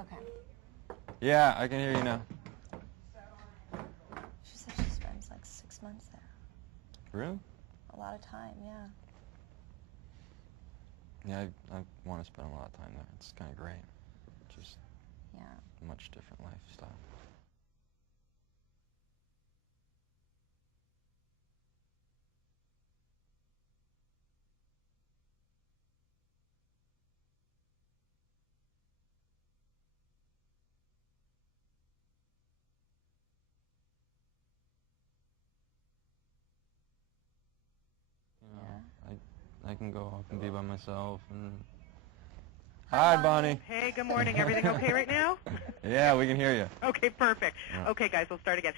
Okay. Yeah, I can hear you now. She said she spends like 6 months there. Really? A lot of time, yeah. Yeah, I want to spend a lot of time there. It's kind of great. Just Yeah. much different lifestyle. You know, I can go off and be by myself and... Hi, Bonnie. Hey, good morning. Everything okay right now? Yeah, we can hear you. Okay, perfect. Yeah. Okay, guys, we'll start again.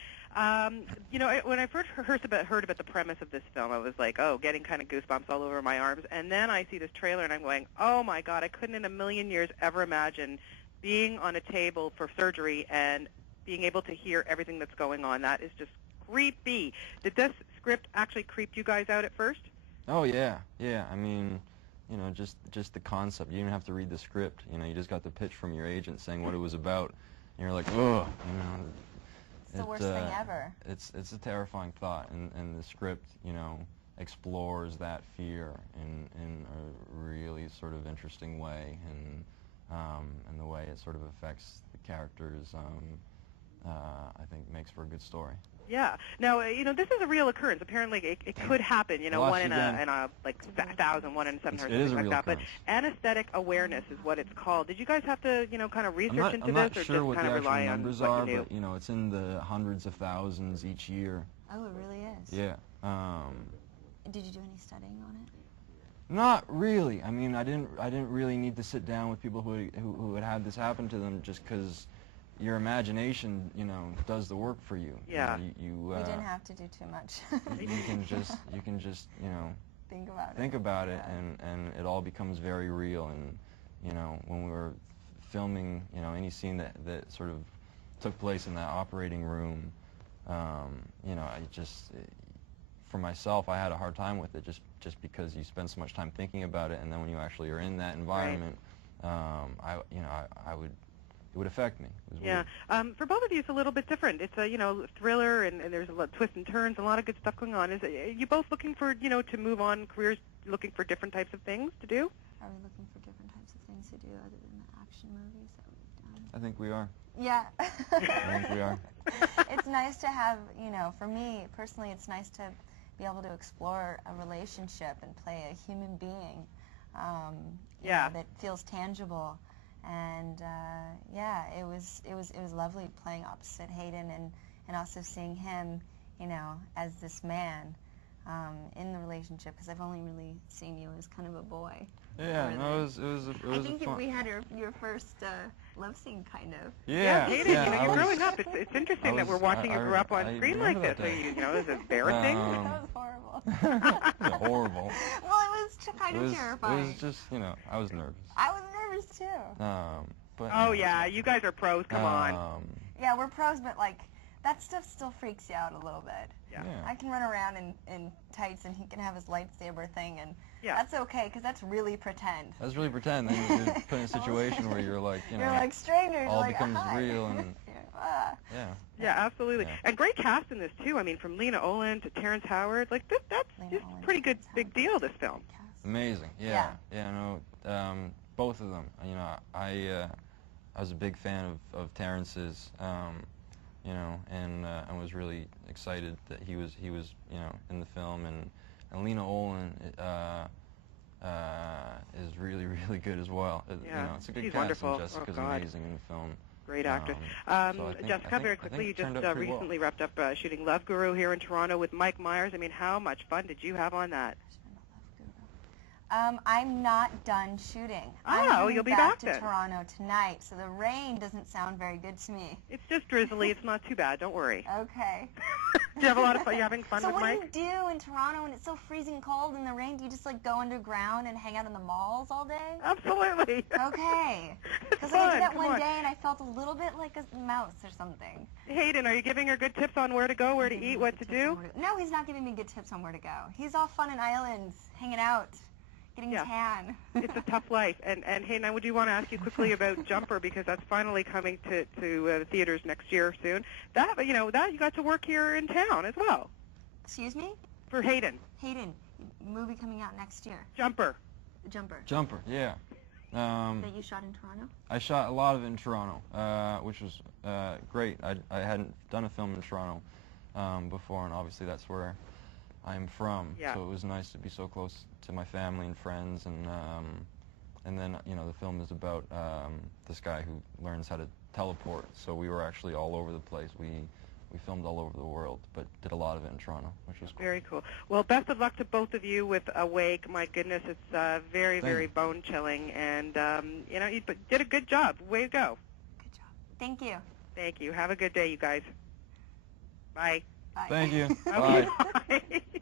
You know, when I first heard about the premise of this film, I was like, oh, getting kind of goosebumps all over my arms. And then I see this trailer, and I'm going, oh, my God, I couldn't in a million years ever imagine being on a table for surgery and being able to hear everything that's going on. That is just creepy. Did this script actually creep you guys out at first? Oh, yeah, yeah. I mean, you know, just the concept. You didn't have to read the script. You know, you just got the pitch from your agent saying what it was about. And you're like, ugh, you know. It's the worst thing ever. It's a terrifying thought, and the script, you know, explores that fear in a really sort of interesting way, and the way it sort of affects the characters, I think makes for a good story. Yeah. Now, you know, this is a real occurrence. Apparently, it could happen. You know, Lost one in you again. a like 1,000, one in 700, It is something a like that. real But anesthetic awareness is what it's called. Did you guys have to, you know, kind of research into I'm this, not or sure just what kind the of actual rely on numbers what are, you knew? but you know, it's in the hundreds of thousands each year. Oh, it really is? Yeah. Did you do any studying on it? Not really. I mean, I didn't really need to sit down with people who had this happen to them, just because your imagination, you know, does the work for you. Yeah. You We didn't have to do too much. you can just you know think about it. Yeah. and it all becomes very real. And you know, when we were filming, you know, any scene that sort of took place in that operating room, you know, for myself, I had a hard time with it, just because you spend so much time thinking about it, and then when you actually are in that environment, it would affect me. It was Yeah. For both of you, it's a little bit different. It's a, you know, thriller, and there's a lot of twists and turns, and a lot of good stuff going on. Are you both looking for, you know, to move on careers, looking for different types of things to do? Are we looking for different types of things to do other than the action movies that we've done? I think we are. Yeah. I think we are. It's nice to have, you know, for me personally, it's nice to be able to explore a relationship and play a human being you know, that feels tangible. And yeah, it was lovely playing opposite Hayden, and also seeing him, you know, as this man in the relationship, because I've only really seen you as kind of a boy. Yeah, no, it was I think fun. we had your first love scene, kind of. Yeah, Hayden, you know, you're growing up. It's interesting that we're watching you grow up on screen like this. So you know, is it embarrassing? That was horrible. Horrible. Well, it was kind of terrifying. It was just, you know, I was nervous. I was nervous too. But oh yeah, you guys are pros. Come on. Yeah, we're pros, but like that stuff still freaks you out a little bit. Yeah. I can run around in tights, and he can have his lightsaber thing, and yeah. That's okay, because that's really pretend. That's really pretend. Then you're put in a situation where you're like, you know, you're like strangers. all like, becomes hi. real, and yeah. Yeah, absolutely. Yeah. And great cast in this too. I mean, from Lena Olin to Terrence Howard. Like that's just a pretty good big deal. This film. Amazing. Yeah. No. Both of them. You know, I was a big fan of Terrence's. You know, and was really excited that he was you know, in the film, and Lena Olin is really good as well. Yeah, you know, it's a good she's cast. wonderful. And Jessica's amazing in the film. Great actress. So Jessica, very quickly, you just recently wrapped up shooting Love Guru here in Toronto with Mike Myers. I mean, how much fun did you have on that? I'm not done shooing. Oh, you'll be back to then. Toronto tonight, so the rain doesn't sound very good to me. It's just drizzly. It's not too bad. Don't worry. Okay. Do you have a lot of fun? You having fun so with Mike? So what do you do in Toronto when it's so freezing cold in the rain? Do you just like go underground and hang out in the malls all day? Absolutely. Okay. Because I did that one day and I felt a little bit like a mouse or something. Hayden, are you giving her good tips on where to go, where to eat, what to do? No, he's not giving me good tips on where to go. He's all fun and islands, hanging out. getting Yeah. tan. It's a tough life. And Hayden, I do want to ask you quickly about Jumper, because that's finally coming to the theaters next year soon. That you got to work here in town as well. Excuse me? For Hayden. Hayden, movie coming out next year. Jumper. Jumper, yeah. That you shot in Toronto? I shot a lot of it in Toronto, which was great. I hadn't done a film in Toronto before, and obviously that's where I'm from. Yeah. So it was nice to be so close to my family and friends, and then the film is about this guy who learns how to teleport. So we were actually all over the place. We filmed all over the world, but did a lot of it in Toronto, which was cool. Very cool. Well, best of luck to both of you with Awake. My goodness, it's very bone-chilling, and you did a good job. Way to go. Good job. Thank you. Thank you. Have a good day, you guys. Bye. Bye. Thank you. Okay, Bye. bye.